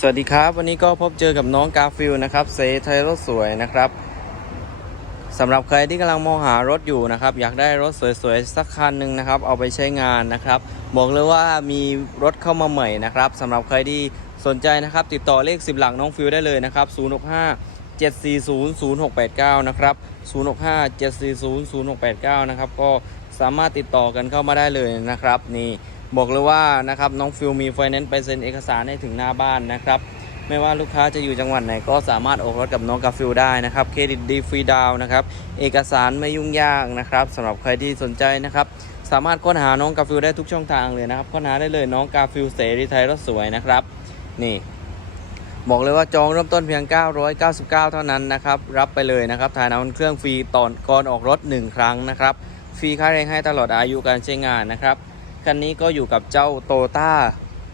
สวัสดีครับ วันนี้ก็พบเจอกับน้องกาฟิลนะครับเซไทยรถสวยนะครับสำหรับใครที่กำลังมองหารถอยู่นะครับ อยากได้รถสวยๆสักคันหนึ่งนะครับ เอาไปใช้งานนะครับ บอกเลยว่ามีรถเข้ามาใหม่นะครับสำหรับใครที่สนใจนะครับ ติดต่อเลข 10 หลักน้องฟิลได้เลยนะครับ065 740 0689 นะครับ 065 740 0689 นะครับ ก็สามารถติดต่อกันเข้ามาได้เลยนะครับ นี่ บอกเลยว่านะครับน้องฟิลมีไฟแนนซ์ไปเซ็นเอกสารให้ถึงหน้าบ้านนะครับ ไม่ว่าลูกค้าจะอยู่จังหวัดไหนก็สามารถออกรถกับน้องกาฟิลได้นะครับเครดิตดีฟรีดาวนะครับเอกสารไม่ยุ่งยากนะครับสำหรับใครที่สนใจนะครับสามารถค้นหาน้องกาฟิลได้ทุกช่องทางเลยนะครับค้นหาได้เลยน้องกาฟิลเสรีไทยรถสวยนะครับ นี่บอกเลยว่าจองเริ่มต้นเพียง 999 เท่านั้นนะครับ รับไปเลยนะครับถ่ายน้ำมันเครื่องฟรีตอนก่อนออกรถ 1 ครั้งนะครับ ฟรีค่าแรงให้ตลอดอายุการใช้งานนะครับ คันนี้ก็อยู่กับเจ้าโตต้า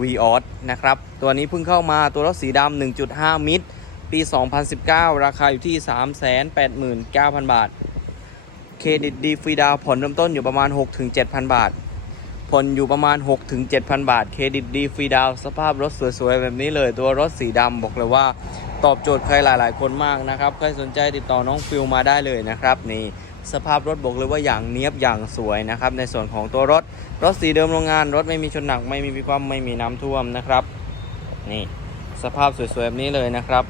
v ีออสนะครับ ตัวนี้เพิ่งเข้ามาตัวรถสีดำ1.5 มิตร ปี 2019 ราคาอยู่ที่ 389,000 บาท เครดิตดีฟรีดาวผ่อนเริ่มต้นอยู่ประมาณ 6-7,000 บาท ผ่อนอยู่ประมาณ 6-7,000 บาท เครดิตดีฟรีดาวสภาพรถสวยๆ แบบนี้เลย ตัวรถสีดำบอกเลยว่าตอบโจทย์ใครหลาย ๆ คนมากนะครับ ใครสนใจติดต่อน้องฟิลมาได้เลยนะครับนี่ สภาพรถบอกเลยว่าอย่างเนี้ยบอย่างสวยนะครับ ในส่วนของตัวรถ รถสีเดิมโรงงาน รถไม่มีชนหนัก ไม่มีพิความไม่มีน้ำท่วมนะครับ นี่สภาพสวยๆแบบนี้เลยนะครับ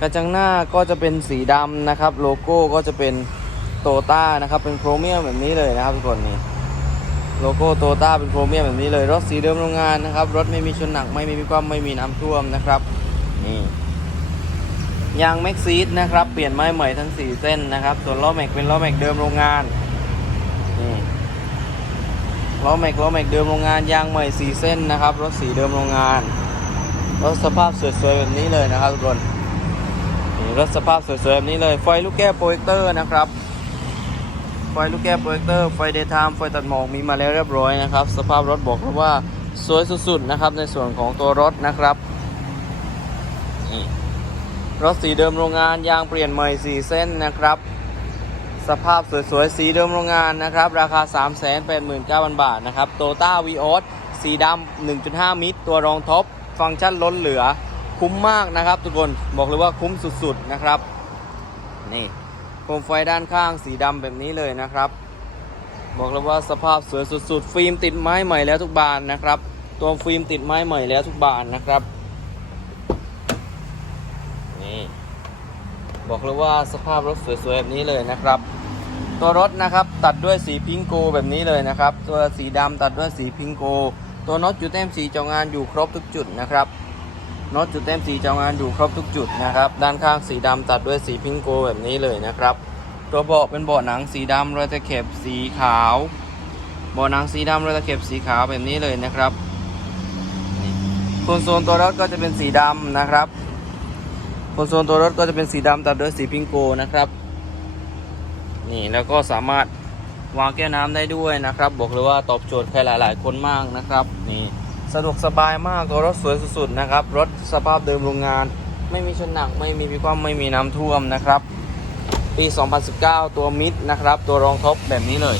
กระจังหน้าก็จะเป็นสีดำนะครับ โลโก้ก็จะเป็นโตต้านะครับ เป็นโครเมียมแบบนี้เลยนะครับทุกคนนี่โลโก้โตต้าเป็นโครเมียมแบบนี้เลย รถสีเดิมโรงงานนะครับ รถไม่มีชนหนัก ไม่มีความไม่มีน้ำท่วมนะครับ ยางแม็กซีดนะครับ เปลี่ยนไม้ใหม่ทั้ง 4 เส้นนะครับ ส่วนล้อแม็กเป็นล้อแม็กเดิมโรงงานนี่ล้อแม็กล้อแม็กเดิมโรงงานยางใหม่ 4 เส้นนะครับรถสีเดิมโรงงานรถสภาพสวยๆแบบนี้เลยนะครับทุกคนนี่รถสภาพสวยๆแบบนี้เลยไฟลูกแก้วโปรเจคเตอร์นะครับไฟลูกแก้วโปรเจคเตอร์ไฟเดย์ไทม์ไฟตัดหมอกมีมาแล้วเรียบร้อยนะครับ สภาพรถบอกเลยว่าสวยสุดๆนะครับในส่วนของตัวรถนะครับนี่ รถสีเดิมโรงงานยางเปลี่ยนใหม่4เส้นนะครับ สภาพสวยๆ สีเดิมโรงงานนะครับ ราคา 389,000 บาทนะครับโตต้าวีออสสีดำ 1.5 มิตร ตัวรองท็อปฟังก์ชันล้นเหลือคุ้มมากนะครับ ทุกคนบอกเลยว่าคุ้มสุดๆนะครับนี่โคมไฟด้านข้างสีดำแบบนี้เลยนะครับ บอกเลยว่าสภาพสวยสุดๆ ฟิล์มติดไม้ใหม่แล้วทุกบานนะครับ ตัวฟิล์มติดไม้ใหม่แล้วทุกบานนะครับ นี่ บอกเลยว่าสภาพรถสวยๆแบบนี้เลยนะครับ ตัวรถนะครับตัดด้วยสีพิงโกแบบนี้เลยนะครับ ตัวสีดำตัดด้วยสีพิงโก ตัวน็อตจุดเต็มสีจองงานอยู่ครบทุกจุดนะครับน็อตจุดเต็มสีจองงานอยู่ครบทุกจุดนะครับด้านข้างสีดำตัดด้วยสีพิงโกแบบนี้เลยนะครับ ตัวเบาะเป็นเบาะหนังสีดำรอยตะเข็บสีขาวเบาะหนังสีดำรอยตะเข็บสีขาวแบบนี้เลยนะครับนี่คอนโซลตัวรถก็จะเป็นสีดำนะครับ นโซลตัวรถก็จะเป็นสีดำตัดด้วยสีพิงโกนะครับ นี่แล้วก็สามารถวางแก้วน้ำได้ด้วยนะครับ บอกเลยว่าตอบโจทย์ใครหลาย ๆ คนมากนะครับ นี่สะดวกสบายมากตัวรถสวยสุด ๆ นะครับ รถสภาพเดิมโรงงาน ไม่มีชนหนัก ไม่มีพิความไม่มีน้ำท่วมนะครับ ปี 2019 ตัวมิดนะครับ ตัวรองท็อปแบบนี้เลย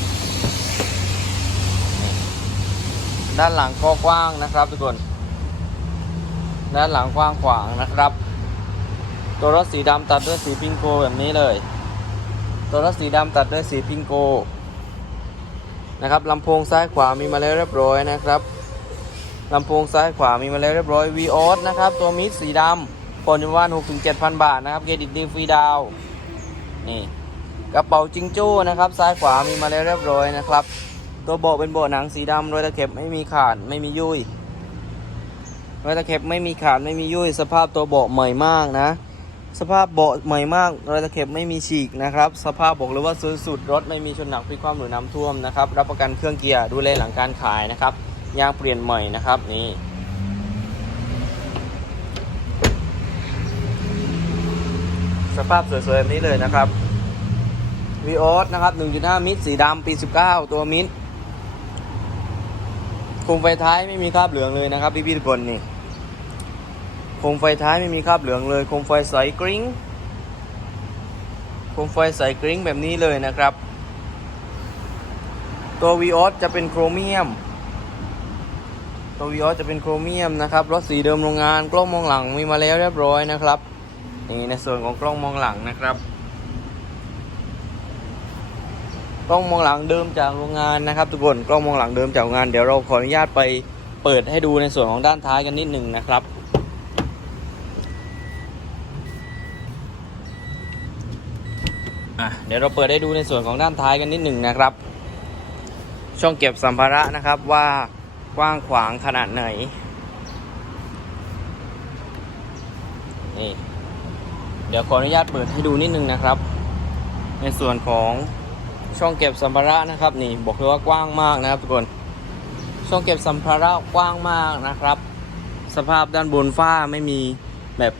ด้านหลังก็กว้างนะครับทุกคน ด้านหลังกว้างขวางนะครับ ตัวรถสีดำตัดด้วยสีพิงโกแบบนี้เลย ตัวรถสีดำตัดด้วยสีพิงโกนะครับลำโพงซ้ายขวามีมาแล้วเรียบร้อยนะครับลำโพงซ้ายขวามีมาแล้วเรียบร้อย v ีออสนะครับตัวมิดสีดำผ่อนอยู่ประมาณ6ถึง7,000บาทนะครับเครดิตดีฟรีดาวนี่กระเป๋าจิงโจ้นะครับซ้ายขวามีมาแล้วเรียบร้อยนะครับ ตัวเบาะเป็นเบาะหนังสีดำรอยตะเข็บไม่มีขาดไม่มียุ่ยรอยตะเข็บไม่มีขาดไม่มียุ่ยสภาพตัวเบาะใหม่มากนะ สภาพเบาะใหม่มากรอยตะเข็บไม่มีฉีกนะครับ สภาพบอกเลยว่าสุดสุดรถไม่มีชนหนักพลิกคว่ำหรือน้ำท่วมนะครับ รับประกันเครื่องเกียร์ดูแลหลังการขายนะครับ ยางเปลี่ยนใหม่นะครับนี่สภาพสวยๆแบบนี้เลยนะครับวีออสนะครับ 1.5 มิตรสีดำปี 19 ตัวมิตรคุมไฟท้ายไม่มีคราบเหลืองเลยนะครับ พี่ๆทุกคนนี่ โคมไฟท้ายไม่มีคราบเหลืองเลยโคมไฟใสกริ้งโคมไฟใสกริ้งแบบนี้เลยนะครับ ตัว v ีออสจะเป็นโครเมียม ตัววีออจะเป็นโครเมียมนะครับรถสีเดิมโรงงานกล้องมองหลังมีมาแล้วเรียบร้อยนะครับนี่ในส่วนของกล้องมองหลังนะครับกล้องมองหลังเดิมจากโรงงานนะครับ ทุกคนกล้องมองหลังเดิมจากโรงงานเดี๋ยวเราขออนุญาตไปเปิดให้ดูในส่วนของด้านท้ายกันนิดหนึ่งนะครับ อะ เดี๋ยวเราเปิดให้ดูในส่วนของด้านท้ายกันนิดหนึ่งนะครับ ช่องเก็บสัมภาระนะครับว่ากว้างขวางขนาดไหนนี่เดี๋ยวขออนุญาตเปิดให้ดูนิดหนึงนะครับ ในส่วนของช่องเก็บสัมภาระนะครับ นี่บอกเลยว่ากว้างมากนะครับทุกคนช่องเก็บสัมภาระกว้างมากนะครับ สภาพด้านบนฝ้าไม่มีแบบ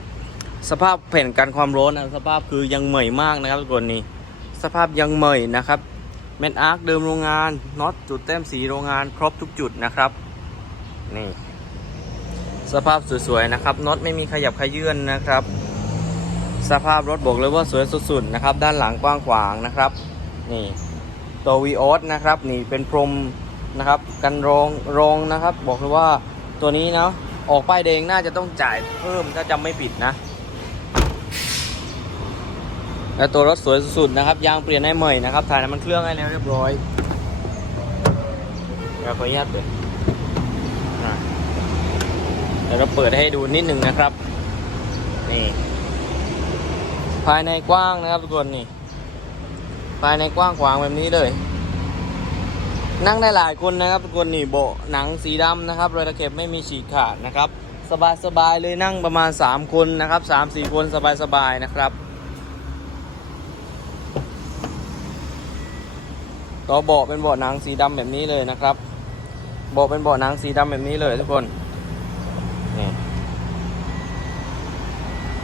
สภาพแผ่นกันความร้อนนะสภาพคือยังใหม่มากนะครับทุกคนนี่ สภาพยังใหม่นะครับแมนอาร์คเดิมโรงงานน็อตจุดแต้มสีโรงงานครบทุกจุดนะครับนี่สภาพสวยๆนะครับน็อตไม่มีขยับขยื่นนะครับ สภาพรถบอกเลยว่าสวยสุดๆนะครับ ด้านหลังกว้างขวางนะครับนี่ตัววีออสนะครับนี่เป็นพรมนะครับกันรองรองนะครับ บอกเลยว่าตัวนี้เนาะออกป้ายแดงน่าจะต้องจ่ายเพิ่มถ้าจำไม่ผิดนะ และตัวรถสวยสุดๆนะครับ ยางเปลี่ยนให้ใหม่นะครับ ถ่ายน้ำมันเครื่องให้แล้วเรียบร้อยเดี๋ยวขออนุญาตเปิดเดี๋ยวเราเปิดให้ดูนิดหนึ่งนะครับ นี่ ภายในกว้างนะครับทุกคนนี่ ภายในกว้างขวางแบบนี้เลย นั่งได้หลายคนนะครับทุกคนนี่โบะหนังสีดำนะครับรอยตะเข็บไม่มีฉีกขาดนะครับ สบายๆเลยนั่งประมาณ 3 คนนะครับ3-4 คนสบายๆนะครับ ก็เบาะเป็นเบาะหนังสีดำแบบนี้เลยนะครับเบาะเป็นเบาะหนังสีดำแบบนี้เลยทุกคนนี่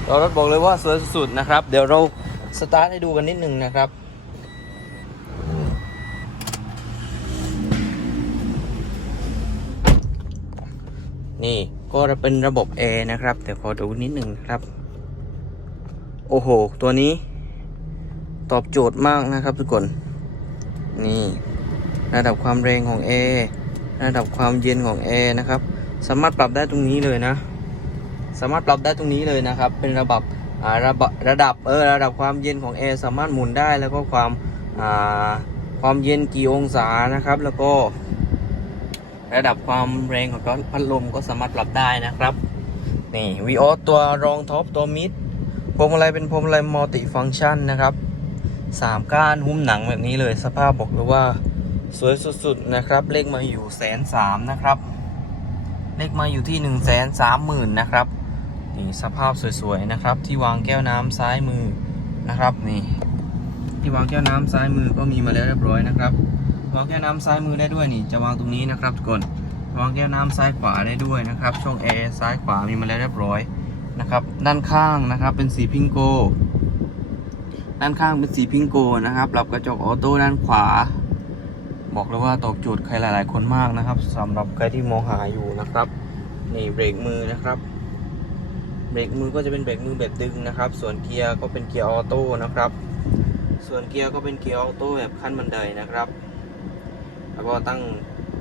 ตัวรถบอกเลยว่าสวยสุดๆนะครับ เดี๋ยวเราสตาร์ทให้ดูกันนิดหนึ่งนะครับนี่ก็เป็นระบบ A นะครับเดี๋ยวขอดูนิดหนึ่งนะครับ โอ้โห ตัวนี้ ตอบโจทย์มากนะครับทุกคน นี่ระดับความแรงของ A ระดับความเย็นของ A นะครับ สามารถปรับได้ตรงนี้เลยนะ สามารถปรับได้ตรงนี้เลยนะครับ เป็นระดับระดับระดับเออระดับความเย็นของ A สามารถหมุนได้แล้วก็ความความเย็นกี่องศานะครับ แล้วก็ ระดับความแรงของพัดลมก็สามารถปรับได้นะครับนี่วีออตัวรองท็อปตัวมิดพวงมาลัยเป็นพวงมาลัยมัลติฟังก์ชันนะครับ สามก้านหุ้มหนังแบบนี้เลย สภาพบอกเลยว่าสวยสุดๆนะครับ เลขมาอยู่แสนสามนะครับ เลขมาอยู่ที่หนึ่งแสนสามหมื่นนะครับนี่สภาพสวยๆนะครับ ที่วางแก้วน้ำซ้ายมือนะครับนี่ ที่วางแก้วน้ำซ้ายมือก็มีมาแล้วเรียบร้อยนะครับ วางแก้วน้ำซ้ายมือได้ด้วยนี่ จะวางตรงนี้นะครับทุกคนวางแก้วน้ำซ้ายขวาได้ด้วยนะครับ ช่องแอร์ซ้ายขวามีมาแล้วเรียบร้อยนะครับ ด้านข้างนะครับเป็นสีพิงโก ด้านข้างเป็นสีพิงโกนะครับปรับกระจกออโต้ด้านขวา บอกเลยว่าตอบโจทย์ใครหลาย ๆ คนมากนะครับสำหรับใครที่มองหาอยู่นะครับ นี่เบรกมือนะครับเบรกมือก็จะเป็นเบรกมือแบบดึงนะครับ ส่วนเกียร์ก็เป็นเกียร์ออโต้นะครับ ส่วนเกียร์ก็เป็นเกียร์ออโต้แบบขั้นบันไดนะครับ แล้วก็ตั้ง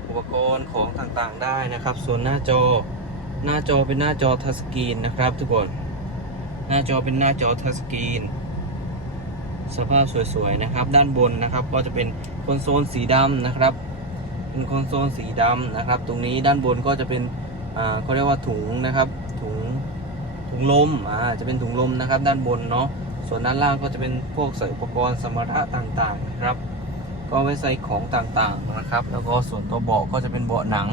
อุปกรณ์ของต่างๆได้นะครับ ส่วนหน้าจอหน้าจอเป็นหน้าจอทัชสกรีนนะครับ ทุกคน หน้าจอเป็นหน้าจอทัชสกรีน สภาพสวยๆนะครับ ด้านบนนะครับก็จะเป็นคอนโซลสีดำนะครับ เป็นคอนโซลสีดำนะครับ ตรงนี้ด้านบนก็จะเป็นอ่าเขาเรียกว่าถุงนะครับ ถุงถุงลมอ่าจะเป็นถุงลมนะครับ ด้านบนเนาะส่วนด้านล่างก็จะเป็นพวกใส่อุปกรณ์สมรรถะต่างๆนะครับ ก็ไว้ใส่ของต่างๆนะครับ แล้วก็ส่วนตัวเบาะก็จะเป็นเบาะหนัง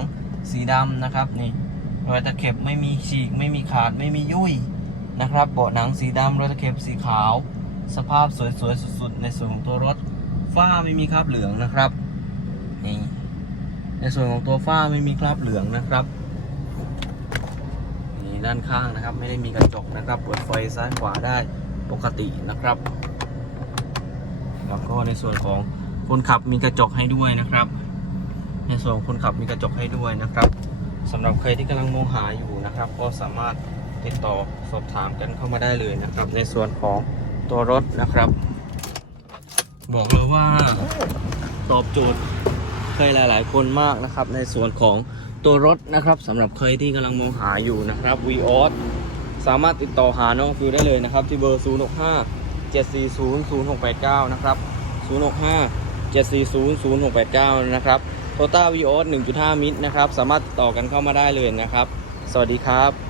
สีดำนะครับนี่รอยตะเข็บไม่มีฉีกไม่มีขาดไม่มียุ่ยนะครับ เบาะหนังสีดำรอยตะเข็บสีขาว สภาพสวยๆ สุดๆ ในส่วนของตัวรถฝ้าไม่มีคราบเหลืองนะครับนี่ในส่วนของตัวฝ้าไม่มีคราบเหลืองนะครับนี่ด้านข้างนะครับ ไม่ได้มีกระจกนะครับ เปิดไฟซ้ายขวาได้ปกตินะครับ แล้วก็ในส่วนของคนขับมีกระจกให้ด้วยนะครับ ในส่วนของคนขับมีกระจกให้ด้วยนะครับสำหรับใครที่กำลังมองหาอยู่นะครับ ก็สามารถติดต่อสอบถามกันเข้ามาได้เลยนะครับ ในส่วนของ ตัวรถนะครับ บอกเลยว่าตอบโจทย์ใครหลาย ๆ คนมากนะครับ ในส่วนของตัวรถนะครับสำหรับใครที่กำลังมองหาอยู่นะครับ v ีออสสามารถติดต่อหาน้องฟิวได้เลยนะครับ ที่เบอร์ 0 6 5 7 4 0 0 6 8 9 นะครับ 0 6 5 7 4 0 0 6 8 9 นะครับโตต้าวีออส1.5 มิตรนะครับ สามารถติดต่อกันเข้ามาได้เลยนะครับ สวัสดีครับ